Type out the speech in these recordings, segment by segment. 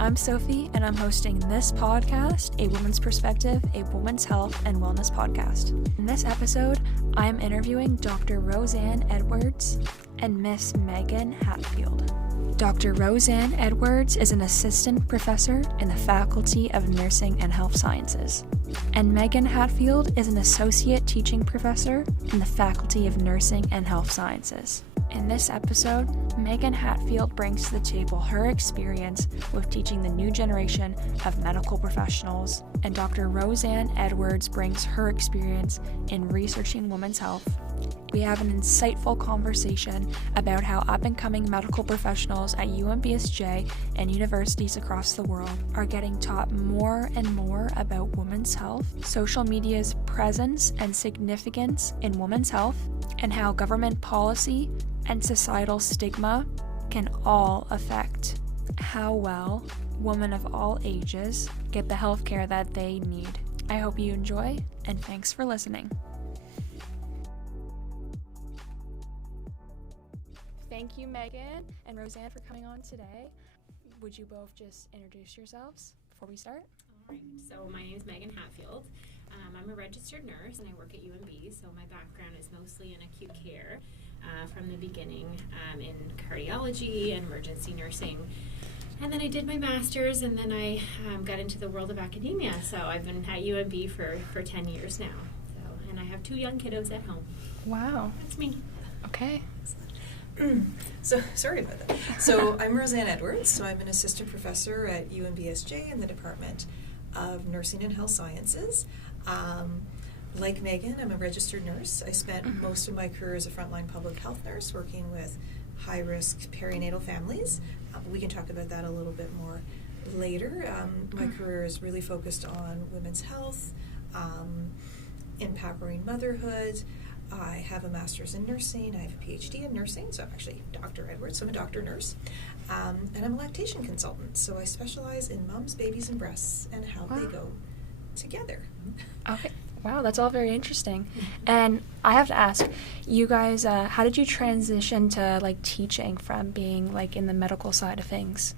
I'm Sophie, and I'm hosting this podcast, A Woman's Perspective, a woman's health and wellness podcast. In this episode, I'm interviewing Dr. Roseanne Edwards and Miss Megan Hatfield. Dr. Roseanne Edwards is an assistant professor in the Faculty of Nursing and Health Sciences, and Megan Hatfield is an associate teaching professor in the Faculty of Nursing and Health Sciences. In this episode, Megan Hatfield brings to the table her experience with teaching the new generation of medical professionals, and Dr. Roseanne Edwards brings her experience in researching women's health. We have an insightful conversation about how up-and-coming medical professionals at UMBSJ and universities across the world are getting taught more and more about women's health, social media's presence and significance in women's health, and how government policy and societal stigma can all affect how well women of all ages get the healthcare that they need. I hope you enjoy, and thanks for listening. Thank you, Megan and Roseanne, for coming on today. Would you both just introduce yourselves before we start? All right, so my name is Megan Hatfield. I'm a registered nurse and I work at UMB, so my background is mostly in acute care from the beginning in cardiology and emergency nursing. And then I did my master's, and then I got into the world of academia, so I've been at UMB for 10 years now. And I have 2 young kiddos at home. Wow. That's me. Okay. So, sorry about that. So, I'm Roseanne Edwards. So, I'm an assistant professor at UMBSJ in the Department of Nursing and Health Sciences. Like Megan, I'm a registered nurse. I spent most of my career as a frontline public health nurse working with high-risk perinatal families. We can talk about that a little bit more later. My career is really focused on women's health, empowering motherhood. I have a master's in nursing. I have a PhD in nursing, so I'm actually Dr. Edwards, so I'm a doctor nurse. And I'm a lactation consultant, so I specialize in moms, babies, and breasts and how they go together. Okay. Wow, that's all very interesting. And I have to ask, you guys, how did you transition to teaching from being in the medical side of things?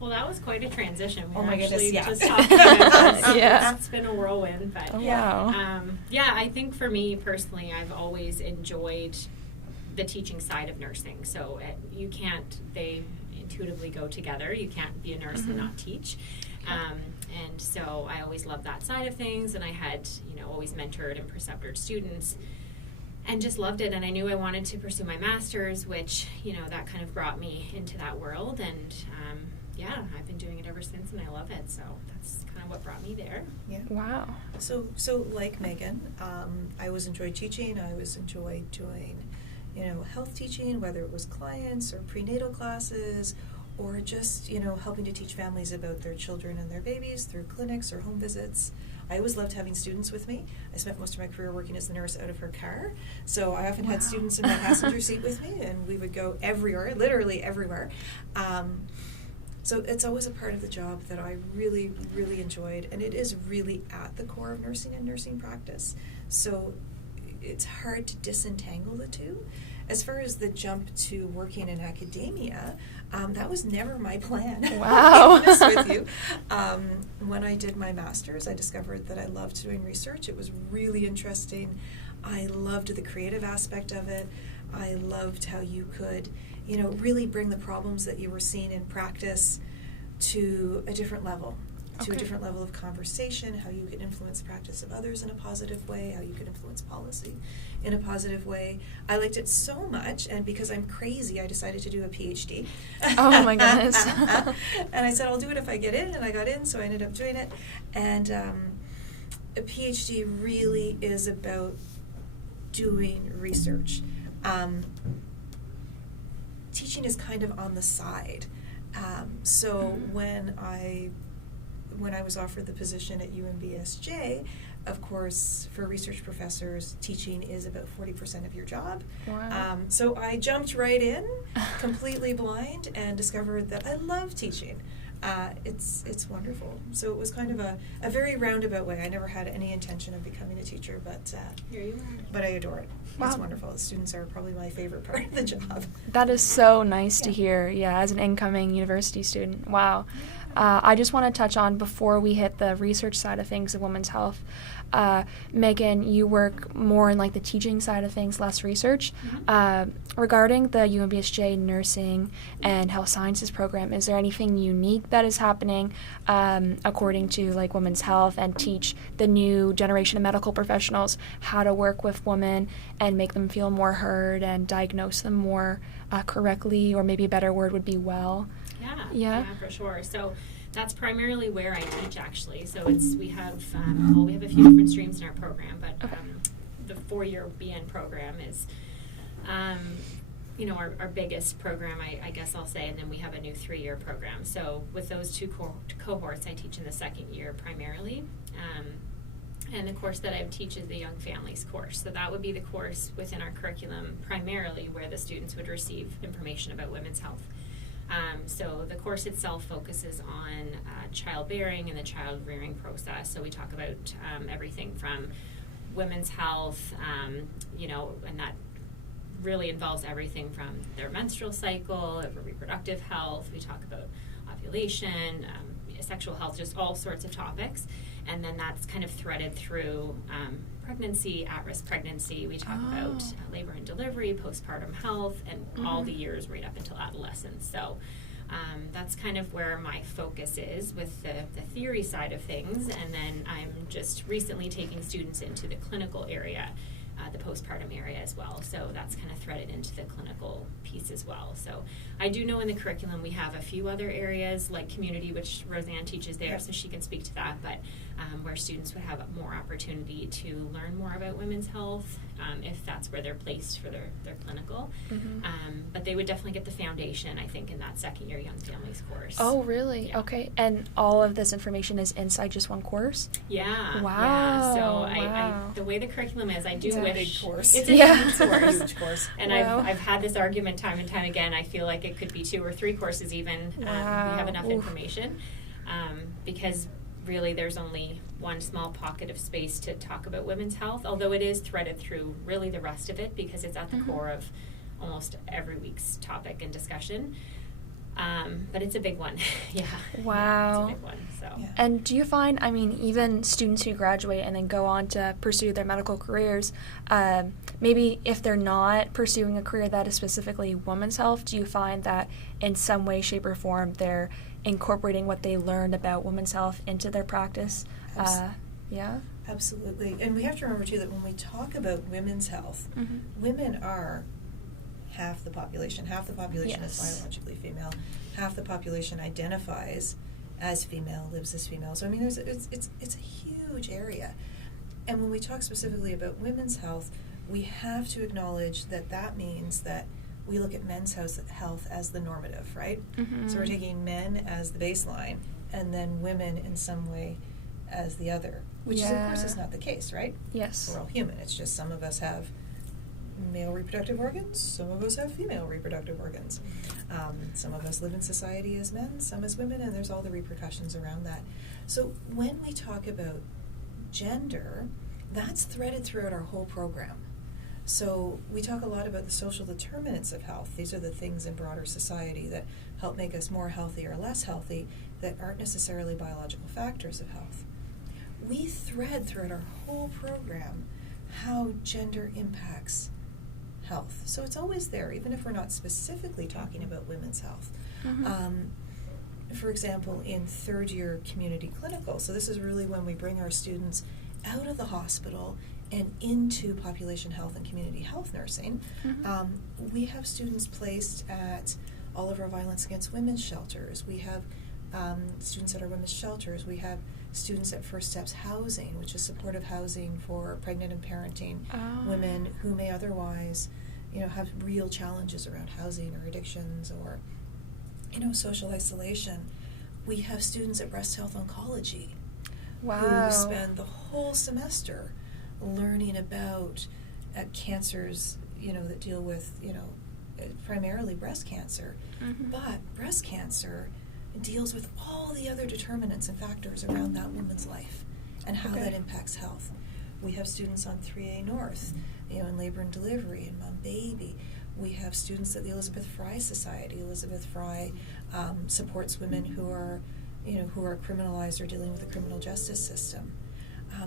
Well, that was quite a transition. Oh my goodness, yeah. Just talking about this. Yeah. It's been a whirlwind, but Wow. I think for me personally, I've always enjoyed the teaching side of nursing. So they intuitively go together. You can't be a nurse and not teach. And so I always loved that side of things, and I had, always mentored and preceptored students and just loved it. And I knew I wanted to pursue my master's, which, that kind of brought me into that world. And I've been doing it ever since, and I love it. So that's kind of what brought me there. Yeah. Wow. So like Megan, I always enjoyed teaching. I always enjoyed doing, health teaching, whether it was clients or prenatal classes, or just, helping to teach families about their children and their babies through clinics or home visits. I always loved having students with me. I spent most of my career working as a nurse out of her car. So I often had students in my passenger seat with me, and we would go everywhere, literally everywhere. So it's always a part of the job that I really, really enjoyed, and it is really at the core of nursing and nursing practice. So it's hard to disentangle the two. As far as the jump to working in academia, that was never my plan. Wow. To be honest with you. When I did my master's, I discovered that I loved doing research. It was really interesting. I loved the creative aspect of it. I loved how you could, really bring the problems that you were seeing in practice to a different level. To a different level of conversation, how you could influence the practice of others in a positive way, how you could influence policy in a positive way. I liked it so much, and because I'm crazy, I decided to do a PhD. Oh my goodness. And I said, I'll do it if I get in, and I got in, so I ended up doing it. And a PhD really is about doing research. Teaching is kind of on the side. So when I was offered the position at UMBSJ, of course, for research professors, teaching is about 40% of your job. Wow. So I jumped right in, completely blind, and discovered that I love teaching. It's wonderful. So it was kind of a very roundabout way. I never had any intention of becoming a teacher, but Here you are. but I adore it. Wow. It's wonderful. The students are probably my favorite part of the job. That is so nice to hear, as an incoming university student. Wow. I just want to touch on, before we hit the research side of things of women's health, Megan, you work more in like the teaching side of things, less research. Regarding the UMBSJ nursing and health sciences program, is there anything unique that is happening according to like women's health, and teach the new generation of medical professionals how to work with women and make them feel more heard and diagnose them more correctly, or maybe a better word would be well? Yeah, for sure. So that's primarily where I teach, actually. So we have a few different streams in our program, but the 4-year BN program is our biggest program, I guess I'll say, and then we have a new 3-year program. So with those two cohorts, I teach in the 2nd year primarily. And the course that I teach is the Young Families course. So that would be the course within our curriculum primarily where the students would receive information about women's health. So the course itself focuses on childbearing and the child rearing process. So we talk about everything from women's health, and that really involves everything from their menstrual cycle, reproductive health. We talk about ovulation, sexual health, just all sorts of topics. And then that's kind of threaded through pregnancy, at-risk pregnancy. We talk about labor and delivery, postpartum health, and all the years right up until adolescence. So that's kind of where my focus is with the theory side of things. And then I'm just recently taking students into the clinical area, the postpartum area as well. So that's kind of threaded into the clinical piece as well. So I do know in the curriculum we have a few other areas like community, which Roseanne teaches there, so she can speak to that, but where students would have more opportunity to learn more about women's health, if that's where they're placed for their clinical. But they would definitely get the foundation, I think, in that 2nd year Young Families course. Oh, really? Yeah. Okay. And all of this information is inside just one course? Yeah. Wow. Yeah. So Wow. the way the curriculum is, I do wish... It's a big course. It's a huge course. And Wow. I've had this argument time and time again. I feel like it could be 2 or 3 courses even. Wow. We have enough information because really there's only one small pocket of space to talk about women's health, although it is threaded through really the rest of it because it's at the core of almost every week's topic and discussion. But it's a big one. Yeah. Wow. It's a big one. So. Yeah. And do you find, even students who graduate and then go on to pursue their medical careers, maybe if they're not pursuing a career that is specifically women's health, do you find that in some way, shape, or form they're incorporating what they learned about women's health into their practice? Yeah? Absolutely. And we have to remember, too, that when we talk about women's health, women are half the population. Half the population is biologically female. Half the population identifies as female, lives as female. So, it's a huge area. And when we talk specifically about women's health, we have to acknowledge that means that we look at men's health as the normative, right? So we're taking men as the baseline and then women in some way as the other, which is, of course, is not the case, right? Yes. We're all human. It's just some of us have male reproductive organs, some of us have female reproductive organs. Some of us live in society as men, some as women, and there's all the repercussions around that. So when we talk about gender, that's threaded throughout our whole program. So we talk a lot about the social determinants of health. These are the things in broader society that help make us more healthy or less healthy that aren't necessarily biological factors of health. We thread throughout our whole program how gender impacts health. So it's always there, even if we're not specifically talking about women's health. For example, in 3rd year community clinical, so this is really when we bring our students out of the hospital and into population health and community health nursing. We have students placed at all of our violence against women's shelters. We have students at our women's shelters. We have students at First Steps Housing, which is supportive housing for pregnant and parenting women who may otherwise, have real challenges around housing or addictions or, social isolation. We have students at Breast Health Oncology who spend the whole semester learning about cancers, that deal with, primarily breast cancer. But breast cancer deals with all the other determinants and factors around that woman's life and how that impacts health. We have students on 3A North, in labor and delivery and mom baby. We have students at the Elizabeth Fry Society. Elizabeth Fry supports women who are, who are criminalized or dealing with the criminal justice system.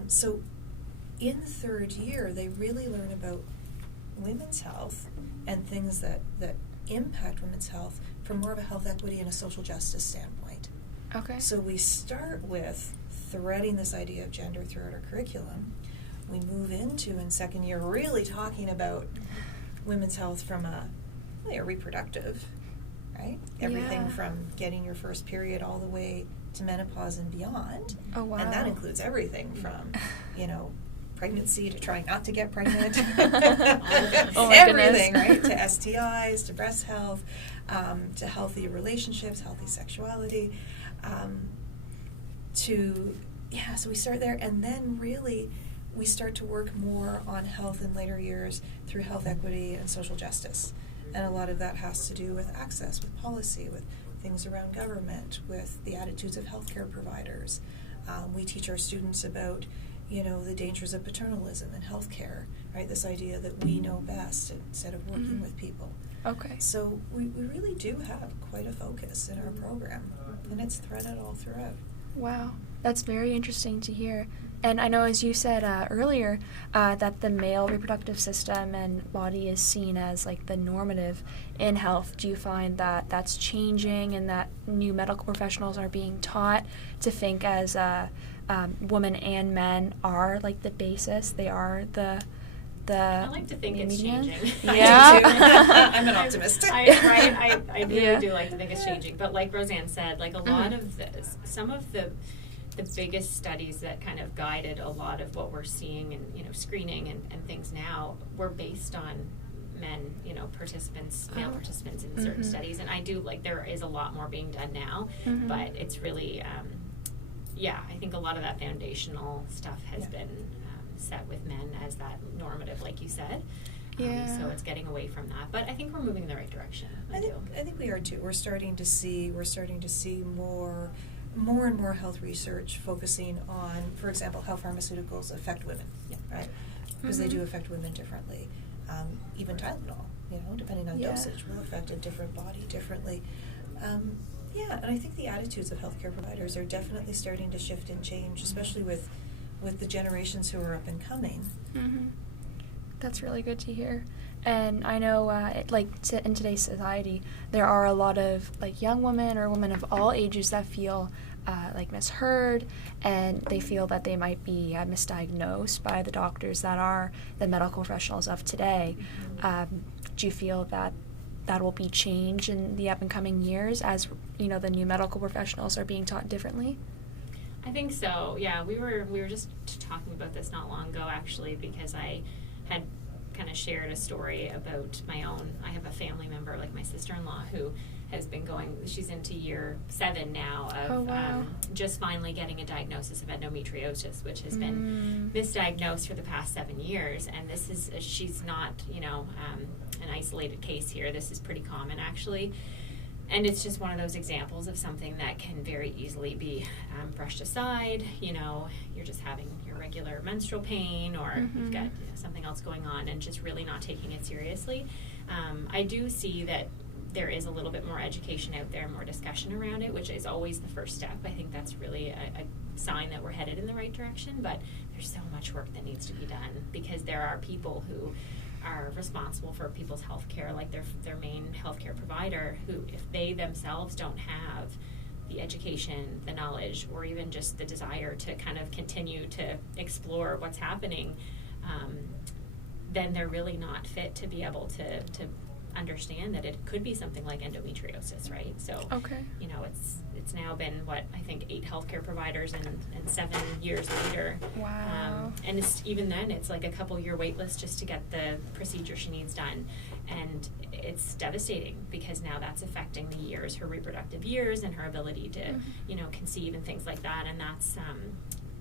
So in the third year, they really learn about women's health and things that impact women's health from more of a health equity and a social justice standpoint. Okay. So we start with threading this idea of gender throughout our curriculum. We move into, in second year, really talking about women's health from a reproductive, right? Everything Yeah. from getting your first period all the way to menopause and beyond. Oh, wow. And that includes everything from, pregnancy to trying not to get pregnant. Oh my Everything, goodness. right? To STIs, to breast health, to healthy relationships, healthy sexuality. So we start there, and then really we start to work more on health in later years through health equity and social justice. And a lot of that has to do with access, with policy, with things around government, with the attitudes of healthcare providers. We teach our students about, the dangers of paternalism in healthcare, right? This idea that we know best instead of working Mm-hmm. with people. Okay. So we really do have quite a focus in our program, and it's threaded all throughout. Wow, that's very interesting to hear. And I know, as you said earlier, that the male reproductive system and body is seen as like the normative in health. Do you find that that's changing, and that new medical professionals are being taught to think as women and men are like the basis? They are the I like to think it's median? changing. Yeah. I do too. I'm an optimist. I really Yeah. do like to think it's changing. But like Roseanne said, like a lot of this, some of the biggest studies that kind of guided a lot of what we're seeing and screening and things now were based on men, participants, male participants in certain studies. And I do like there is a lot more being done now, but it's really, I think a lot of that foundational stuff has been set with men as that normative, like you said. Yeah. So it's getting away from that, but I think we're moving in the right direction. I think we are too. We're starting to see more and more health research focusing on, for example, how pharmaceuticals affect women, right? Because they do affect women differently. Even Tylenol, depending on dosage, will affect a different body differently. And I think the attitudes of healthcare providers are definitely starting to shift and change, especially with the generations who are up and coming. Mm-hmm. That's really good to hear. And I know, in today's society, there are a lot of young women or women of all ages that feel misheard, and they feel that they might be misdiagnosed by the doctors that are the medical professionals of today. Do you feel that will be changed in the up and coming years as the new medical professionals are being taught differently? I think so. Yeah, we were just talking about this not long ago, actually, because I had kind of shared a story about my own. I have a family member, like my sister-in-law, who has been she's into year 7 now of just finally getting a diagnosis of endometriosis, which has been misdiagnosed for the past 7 years. And she's not, an isolated case here. This is pretty common, actually. And it's just one of those examples of something that can very easily be brushed aside. You're just having your regular menstrual pain, or you've got something else going on, and just really not taking it seriously. I do see that there is a little bit more education out there, more discussion around it, which is always the first step. I think that's really a sign that we're headed in the right direction, but there's so much work that needs to be done, because there are people who are responsible for people's health care, like their main healthcare provider, who, if they themselves don't have the education, the knowledge, or even just the desire to kind of continue to explore what's happening, then they're really not fit to be able to understand that it could be something like endometriosis, right? So, it's now been, I think 8 healthcare providers and 7 years later. Wow. And even then, it's like a couple-year wait list just to get the procedure she needs done. And it's devastating, because now that's affecting her reproductive years, and her ability to, conceive and things like that. And that's,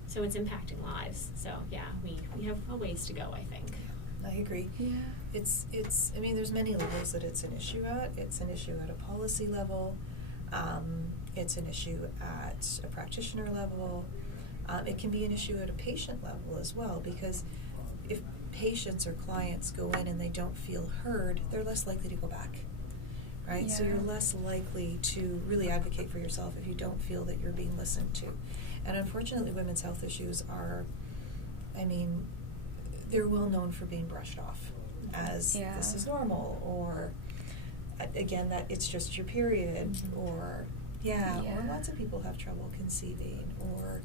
so it's impacting lives. So, we have a ways to go, I think. I agree. Yeah. It's there's many levels that it's an issue at. It's an issue at a policy level. It's an issue at a practitioner level. It can be an issue at a patient level as well, because if patients or clients go in and they don't feel heard, they're less likely to go back, right? So you're less likely to really advocate for yourself if you don't feel that you're being listened to. And unfortunately, women's health issues are, I mean, they're well known for being brushed off as this is normal, or again, that it's just your period, or or lots of people have trouble conceiving, or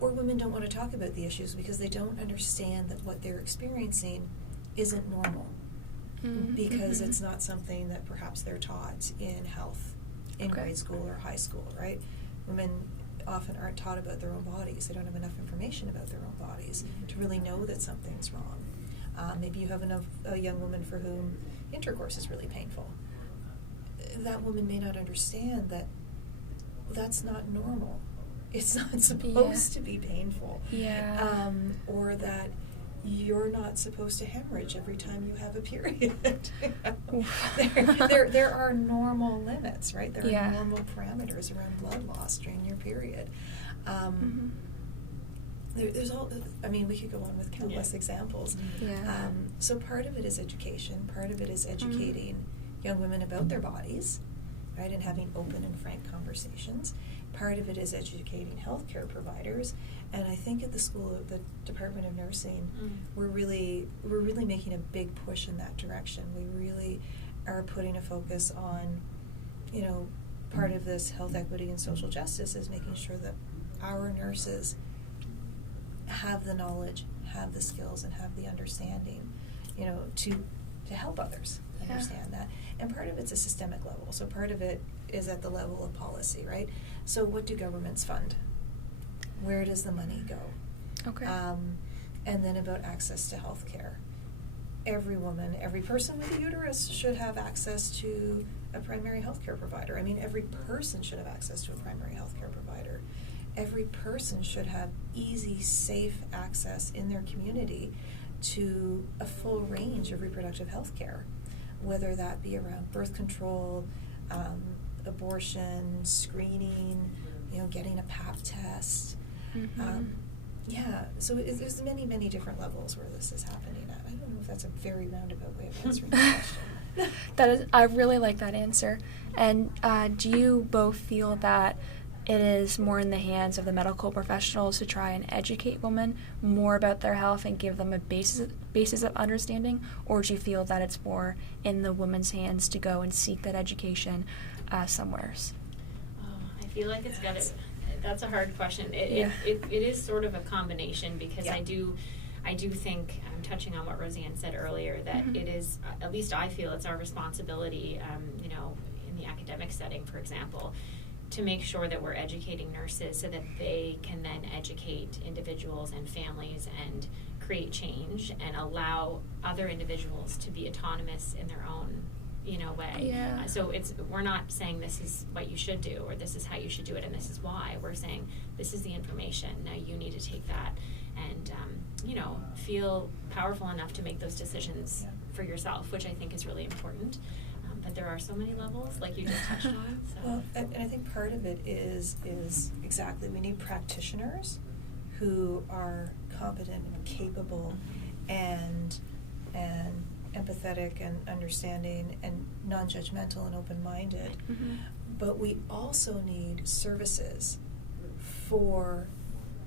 women don't want to talk about the issues because they don't understand that what they're experiencing isn't normal, because it's not something that perhaps they're taught in health in grade school or high school, right? Women often aren't taught about their own bodies. They don't have enough information about their own bodies to really know that something's wrong. Maybe you have a young woman for whom intercourse is really painful. That woman may not understand that that's not normal. It's not supposed to be painful. Or that you're not supposed to hemorrhage every time you have a period. There are normal limits, right? There are normal parameters around blood loss during your period. There's all, I mean, we could go on with countless examples. So part of it is education. Part of it is educating young women about their bodies, right, and having open and frank conversations. Part of it is educating healthcare providers, and I think at the Department of Nursing, we're really making a big push in that direction. We really are putting a focus on, part of this health equity and social justice is making sure that our nurses have the knowledge, have the skills, and have the understanding, to help others understand that. And part of it's a systemic level. So part of it is at the level of policy, right? So what do governments fund? Where does the money go? And then about access to health care. Every woman, every person with a uterus should have access to a primary health care provider. I mean, every person should have access to a primary health care provider. Every person should have easy, safe access in their community to a full range of reproductive health care, whether that be around birth control, abortion, screening, getting a Pap test. So there's many, many different levels where this is happening at. I don't know if that's a very roundabout way of answering the question. I really like that answer. And do you both feel that it is more in the hands of the medical professionals to try and educate women more about their health and give them a basis of understanding, or do you feel that it's more in the woman's hands to go and seek that education somewhere? I feel like it's got it. That's a hard question. It is sort of a combination, because I do think, I'm touching on what Roseanne said earlier, that it is, at least I feel it's our responsibility, in the academic setting, for example, to make sure that we're educating nurses so that they can then educate individuals and families and create change and allow other individuals to be autonomous in their own way. So we're not saying this is what you should do or this is how you should do it and this is why. We're saying this is the information. Now you need to take that and feel powerful enough to make those decisions for yourself, which I think is really important. But there are so many levels, like you just touched on. So. Well, and I think part of it is exactly, we need practitioners who are competent and capable and empathetic and understanding and non-judgmental and open-minded. But we also need services for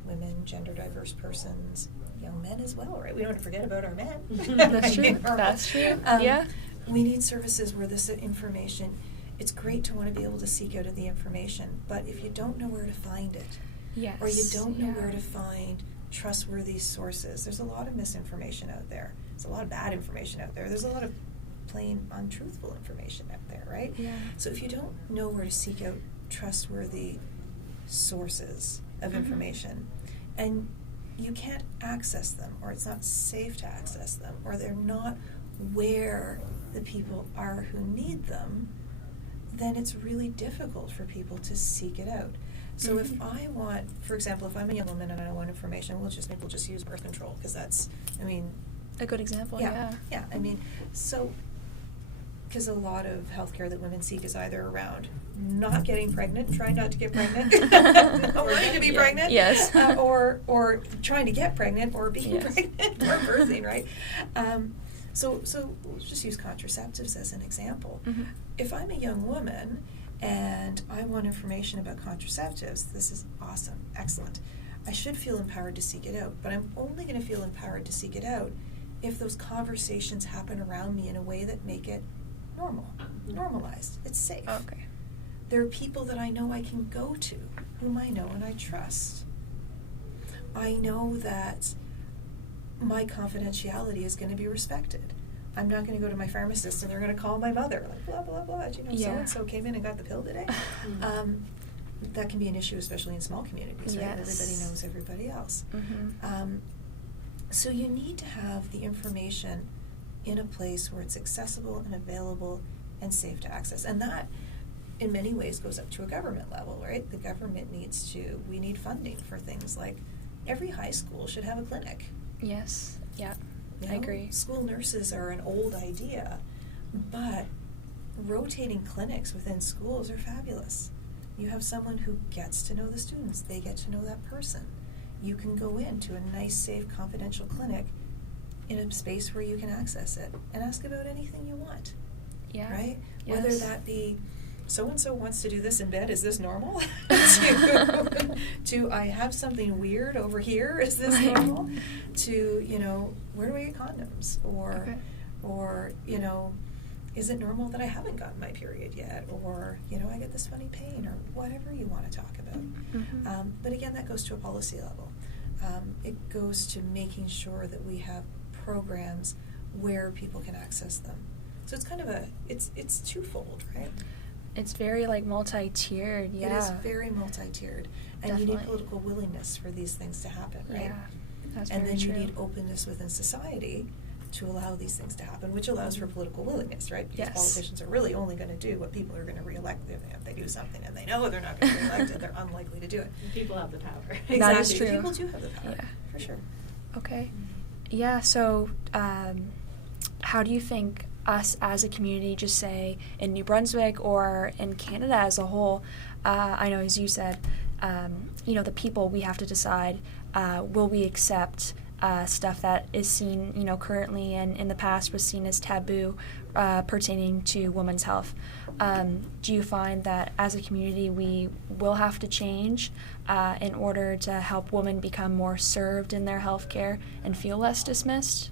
women, gender diverse persons, young men as well, right? We don't have to forget about our men. That's true. That's true. We need services where this information, it's great to want to be able to seek out the information, but if you don't know where to find it, or you don't know where to find trustworthy sources, there's a lot of misinformation out there. There's a lot of bad information out there. There's a lot of plain untruthful information out there, right? So if you don't know where to seek out trustworthy sources of information, and you can't access them, or it's not safe to access them, or they're not where the people are who need them, then it's really difficult for people to seek it out. So if I want, for example, if I'm a young woman and I want information, we'll just use birth control, because that's, a good example. Because a lot of healthcare that women seek is either around not getting pregnant, trying not to get pregnant, not wanting to be pregnant, or trying to get pregnant, or being pregnant, or birthing, right? So let's just use contraceptives as an example. Mm-hmm. If I'm a young woman and I want information about contraceptives, this is awesome, excellent. I should feel empowered to seek it out, but I'm only going to feel empowered to seek it out if those conversations happen around me in a way that make it normalized. It's safe. Okay. There are people that I know I can go to, whom I know and I trust. I know that my confidentiality is going to be respected. I'm not going to go to my pharmacist and they're going to call my mother, like, blah, blah, blah. You know, so-and-so came in and got the pill today. That can be an issue, especially in small communities, right? Yes. Everybody knows everybody else. Mm-hmm. So you need to have the information in a place where it's accessible and available and safe to access. And that, in many ways, goes up to a government level, right? The government we need funding for things like every high school should have a clinic. Yes. Yeah. You I know, agree. School nurses are an old idea, but rotating clinics within schools are fabulous. You have someone who gets to know the students. They get to know that person. You can go into a nice, safe, confidential clinic in a space where you can access it and ask about anything you want. Yeah. Right? Yes. Whether that be so-and-so wants to do this in bed, is this normal? to I have something weird over here, is this normal? To, where do I get condoms? Or, is it normal that I haven't gotten my period yet? Or, I get this funny pain, or whatever you want to talk about. Mm-hmm. But again, that goes to a policy level. It goes to making sure that we have programs where people can access them. So it's kind of it's twofold, right? It's very multi-tiered, yeah. It is very multi-tiered. And Definitely. you need political willingness for these things to happen, right? Yeah, that's And very then true. you need openness within society to allow these things to happen, which allows for political willingness, right? Because Yes. politicians are really only going to do what people are going to reelect them if they do something and they know they're not going to be elected, they're unlikely to do it. People have the power. Exactly. That is true. People do have the power, Yeah. for sure. Okay. Yeah, so how do you think us as a community, just say in New Brunswick or in Canada as a whole, I know as you said, the people, we have to decide, will we accept stuff that is seen, currently and in the past was seen as taboo pertaining to women's health. Do you find that as a community we will have to change in order to help women become more served in their health care and feel less dismissed?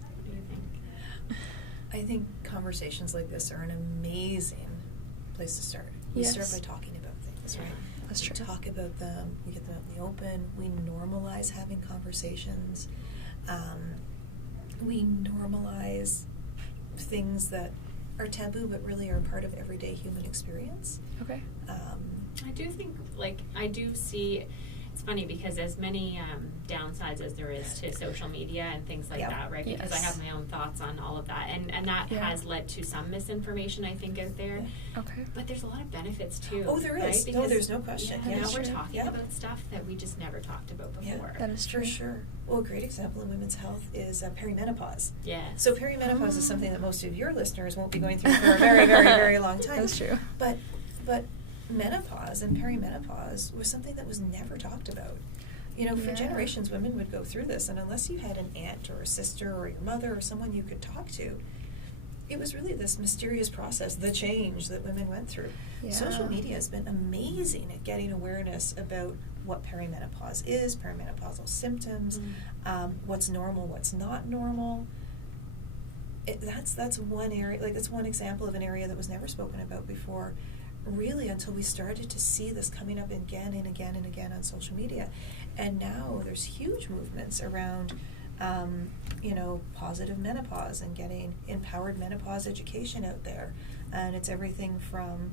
What do you think? I think conversations like this are an amazing place to start. We Yes. start by talking about things, right? That's We true. talk about them, we get them out in the open, we normalize having conversations, we normalize things that are taboo but really are part of everyday human experience. Okay. I do think, I do see, it's funny because as many downsides as there is to social media and things like Yep. that, right? Because I Yes. have my own thoughts on all of that. And that Yeah. has led to some misinformation, I think, out there. Yeah. Okay. But there's a lot of benefits too. Oh, there right? is. No, Because, there's no question. Yeah, Yeah, now we're sure. talking Yeah. about stuff that we just never talked about Yeah. before. That is true. For sure. Well, a great example in women's health is perimenopause. Yes. So perimenopause is something that most of your listeners won't be going through for a very, very, very long time. That's true. But menopause and perimenopause was something that was never talked about. For Yeah. generations, women would go through this, and unless you had an aunt or a sister or your mother or someone you could talk to, it was really this mysterious process, the change that women went through. Yeah. Social media has been amazing at getting awareness about what perimenopause is, perimenopausal symptoms, what's normal, what's not normal. That's one area, that's one example of an area that was never spoken about before, really until we started to see this coming up again and again and again on social media. And now there's huge movements around positive menopause and getting empowered menopause education out there. And it's everything from,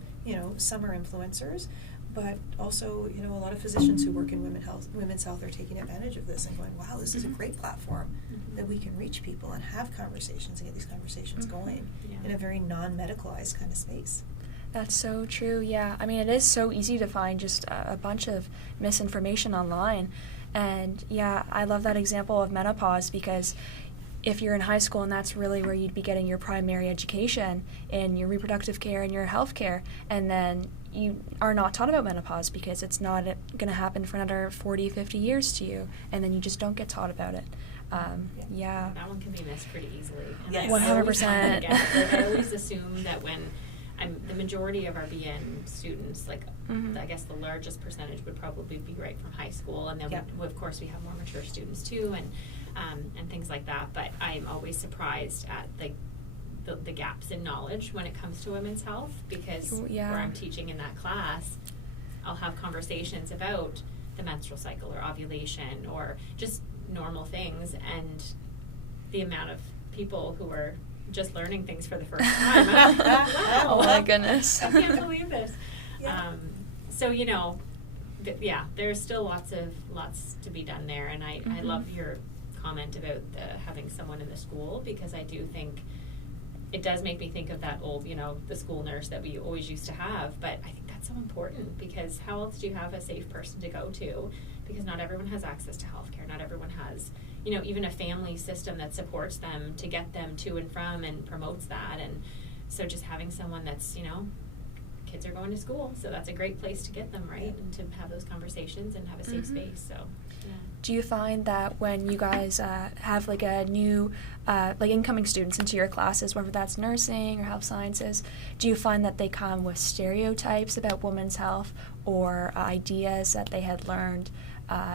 summer influencers, but also, a lot of physicians who work in women's health are taking advantage of this and going, wow, this is a great platform that we can reach people and have conversations and get these conversations going in a very non-medicalized kind of space. That's so true, yeah. I mean, it is so easy to find just a bunch of misinformation online. And yeah, I love that example of menopause because if you're in high school and that's really where you'd be getting your primary education in your reproductive care and your health care, and then you are not taught about menopause because it's not going to happen for another 40, 50 years to you, and then you just don't get taught about it. Yeah. That one can be missed pretty easily. And Yes. I always 100%. find, like, I always assume that when the majority of our BN students, like, I guess the largest percentage would probably be right from high school, and then of course we have more mature students too, and things like that. But I'm always surprised at the gaps in knowledge when it comes to women's health, because where I'm teaching in that class, I'll have conversations about the menstrual cycle or ovulation or just normal things, and the amount of people who are just learning things for the first time. I'm like, wow, Oh my goodness. I can't believe this. Yeah. So, there's still lots to be done there, and I love your comment about having someone in the school, because I do think it does make me think of that old, the school nurse that we always used to have. But I think that's so important, because how else do you have a safe person to go to? Because not everyone has access to healthcare. Not everyone has, even a family system that supports them to get them to and from and promotes that. And so just having someone that's, kids are going to school, so that's a great place to get them, right? And to have those conversations and have a safe space. So, yeah. Do you find that when you guys have like a new, incoming students into your classes, whether that's nursing or health sciences, do you find that they come with stereotypes about women's health or ideas that they had learned,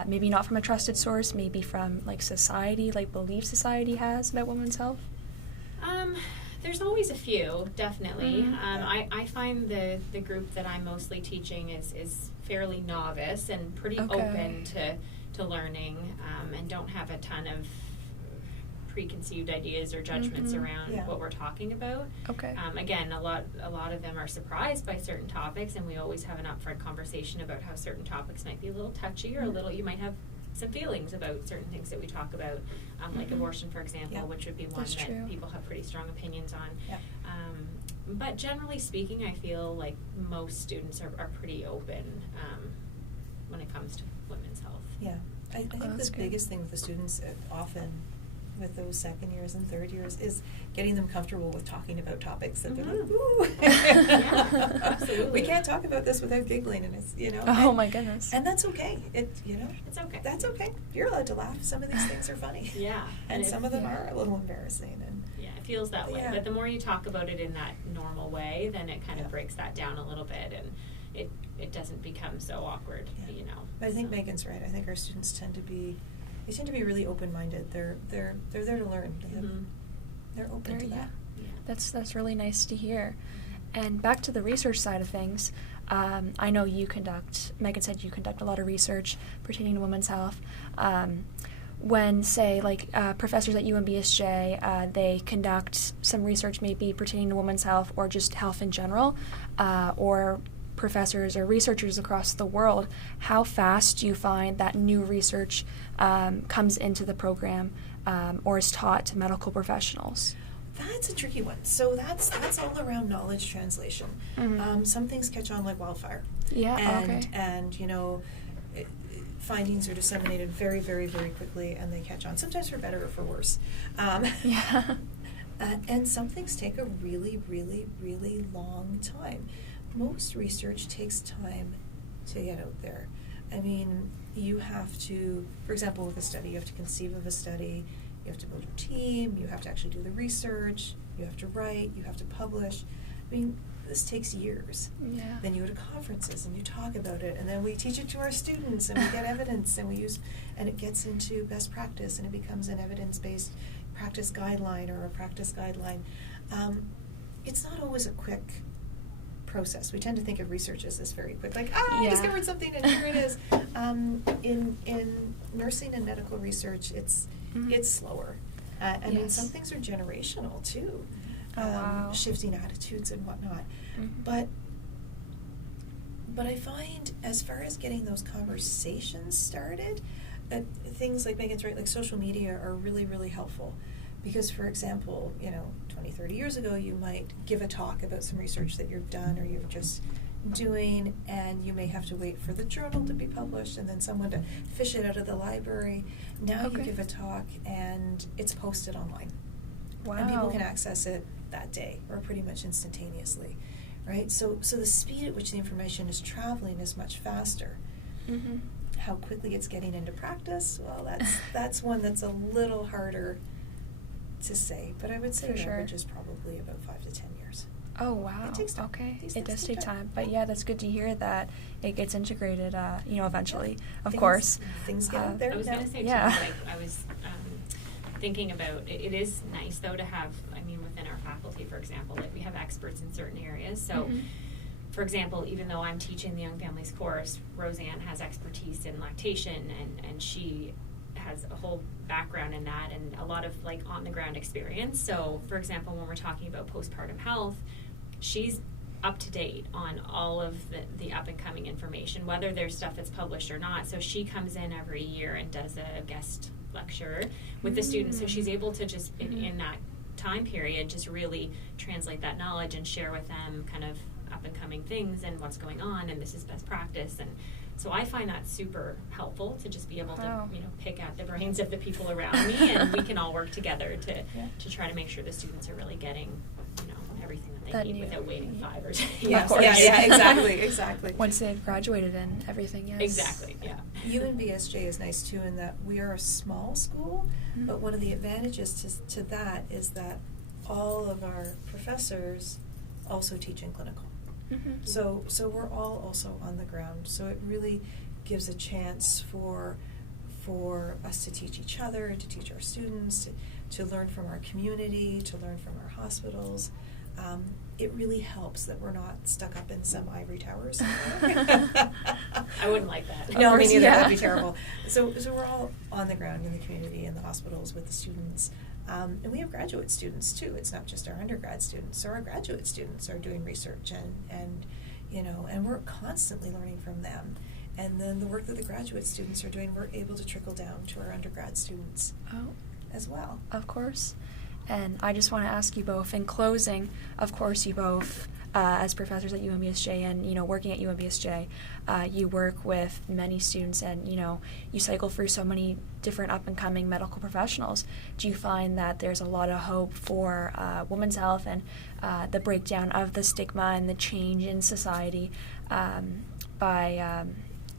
maybe not from a trusted source, maybe from like society, like belief society has about women's health? There's always a few, definitely. I find the group that I'm mostly teaching is fairly novice and pretty open to learning, and don't have a ton of preconceived ideas or judgments around what we're talking about. Again, a lot of them are surprised by certain topics, and we always have an upfront conversation about how certain topics might be a little touchy, or you might have some feelings about certain things that we talk about, like abortion, for example, which would be one that people have pretty strong opinions on. But generally speaking, I feel like most students are pretty open when it comes to women's health. Yeah, I think the biggest thing with the students often with those second years and third years is getting them comfortable with talking about topics that they're like, ooh. Absolutely. We can't talk about this without giggling, and it's, Oh my goodness. And that's okay. It's okay. That's okay. You're allowed to laugh. Some of these things are funny. Yeah. And some of them are a little embarrassing. And it feels that way. But the more you talk about it in that normal way, then it kind of breaks that down a little bit, and it doesn't become so awkward, But I think Megan's right. I think our students tend to be really open-minded. They're there to learn. They're open to that. Yeah. That's really nice to hear. And back to the research side of things, I know Megan said you conduct a lot of research pertaining to women's health. When, say, professors at UMBSJ, they conduct some research maybe pertaining to women's health or just health in general, or professors or researchers across the world, how fast do you find that new research comes into the program or is taught to medical professionals? That's a tricky one. So that's all around knowledge translation. Some things catch on like wildfire. And findings are disseminated very, very, very quickly, and they catch on, sometimes for better or for worse. And some things take a really, really, really long time. Most research takes time to get out there. I mean, you have to, for example, with a study, you have to conceive of a study, you have to build your team, you have to actually do the research, you have to write, you have to publish. I mean, this takes years. Then you go to conferences and you talk about it, and then we teach it to our students, and we get evidence, and it gets into best practice, and it becomes an evidence-based practice guideline or a practice guideline. It's not always a quick process. We tend to think of research as this very quick, I discovered something and here it is. In nursing and medical research, it's slower. I mean, some things are generational too. Shifting attitudes and whatnot. But I find, as far as getting those conversations started, things like Megan's right, like social media are really, really helpful. Because, for example, 20, 30 years ago, you might give a talk about some research that you've done or you're just doing, and you may have to wait for the journal to be published and then someone to fish it out of the library. Now you give a talk and it's posted online. And people can access it that day or pretty much instantaneously, right? So the speed at which the information is traveling is much faster. how quickly it's getting into practice, well, that's one that's a little harder to say. But I would say the average is probably about 5 to 10 years. Oh, wow. It takes time. Okay. These It things does take take time. time. But yeah, that's good to hear that it gets integrated, eventually, of Things- course. Things get out there. I was now. going to say, Yeah. too, like, I was thinking about, it is nice, though, to have, I mean, within our faculty, for example, like, we have experts in certain areas. So, Mhm. for example, even though I'm teaching the Young Families course, Roseanne has expertise in lactation, and she has a whole background in that and a lot of, like, on-the-ground experience. So, for example, when we're talking about postpartum health, she's up to date on all of the up-and-coming information, whether there's stuff that's published or not. So she comes in every year and does a guest lecture with the students. So she's able to just, in that time period, just really translate that knowledge and share with them kind of up-and-coming things and what's going on, and this is best practice. And so I find that super helpful to just be able Wow. to, pick at the brains of the people around me, and we can all work together to try to make sure the students are really getting, everything that they That need new- without waiting 5 or 10 Yeah, years. Of course. exactly. Once they've graduated and everything, yes. Exactly, yeah. UNBSJ is nice too in that we are a small school, Mhm. but one of the advantages to that is that all of our professors also teach in clinical. Mhm. So we're all also on the ground. So it really gives a chance for us to teach each other, to teach our students, to learn from our community, to learn from our hospitals. It really helps that we're not stuck up in some ivory towers somewhere. I wouldn't like that. No, Of me course, neither. yeah. That'd be terrible. So we're all on the ground in the community, in the hospitals with the students. And we have graduate students too. It's not just our undergrad students. So our graduate students are doing research and we're constantly learning from them. And then the work that the graduate students are doing, we're able to trickle down to our undergrad students Oh, as well. of course. And I just want to ask you both, in closing, of course, you both, as professors at UMBSJ and, working at UMBSJ, you work with many students and, you cycle through so many different up-and-coming medical professionals. Do you find that there's a lot of hope for women's health and the breakdown of the stigma and the change in society by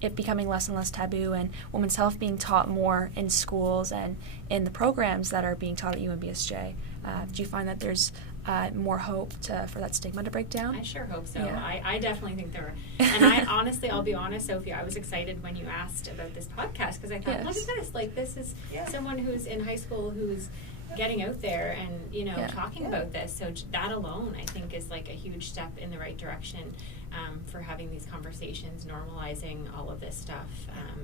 it becoming less and less taboo and women's health being taught more in schools and in the programs that are being taught at UMBSJ? Do you find that there's more hope for that stigma to break down? I sure hope so. Yeah. I definitely think there are. And I'll be honest, Sophie, I was excited when you asked about this podcast because I thought, look Yes. at this, like this is Yeah. someone who's in high school who's getting out there and, talking Yeah. about this. So that alone, I think, is like a huge step in the right direction for having these conversations, normalizing all of this stuff.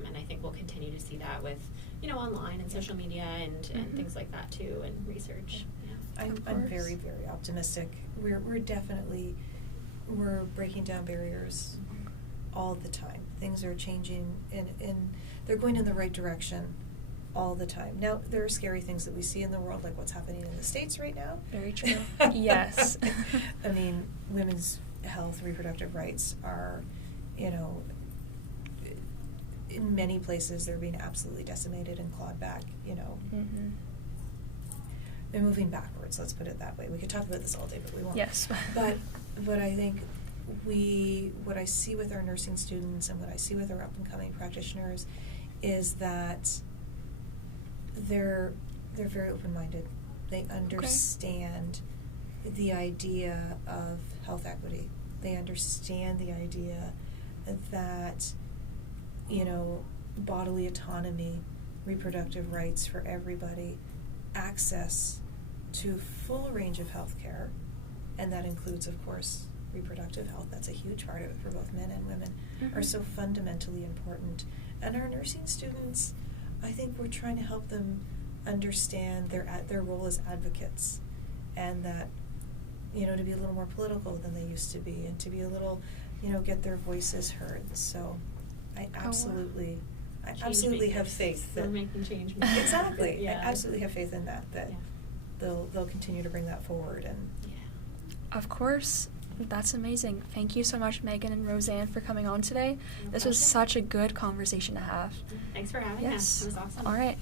And I think we'll continue to see that with, online and social media and Mhm. things like that too, and research. Yeah. I'm course. very, very optimistic. We're definitely breaking down barriers all the time. Things are changing and they're going in the right direction all the time. Now there are scary things that we see in the world, like what's happening in the States right now. Very true. Yes. I mean, women's health, reproductive rights are, in many places they're being absolutely decimated and clawed back, Mm-hmm. They're moving backwards, let's put it that way. We could talk about this all day, but we won't. Yes. But I think what I see with our nursing students and what I see with our up-and-coming practitioners is that they're very open-minded. They understand the idea of health equity. They understand the idea that, bodily autonomy, reproductive rights for everybody, access to full range of health care, and that includes, of course, reproductive health. That's a huge part of it for both men and women, are so fundamentally important. And our nursing students, I think we're trying to help them understand their role as advocates, and that, to be a little more political than they used to be, and to be a little, get their voices heard. So I absolutely have faith that we're making change. exactly. Yeah. I absolutely have faith in that Yeah. they'll continue to bring that forward. And Of course. That's amazing. Thank you so much, Megan and Roseanne, for coming on today. No This was pleasure. such a good conversation to have. Thanks for having us. It was awesome. All right.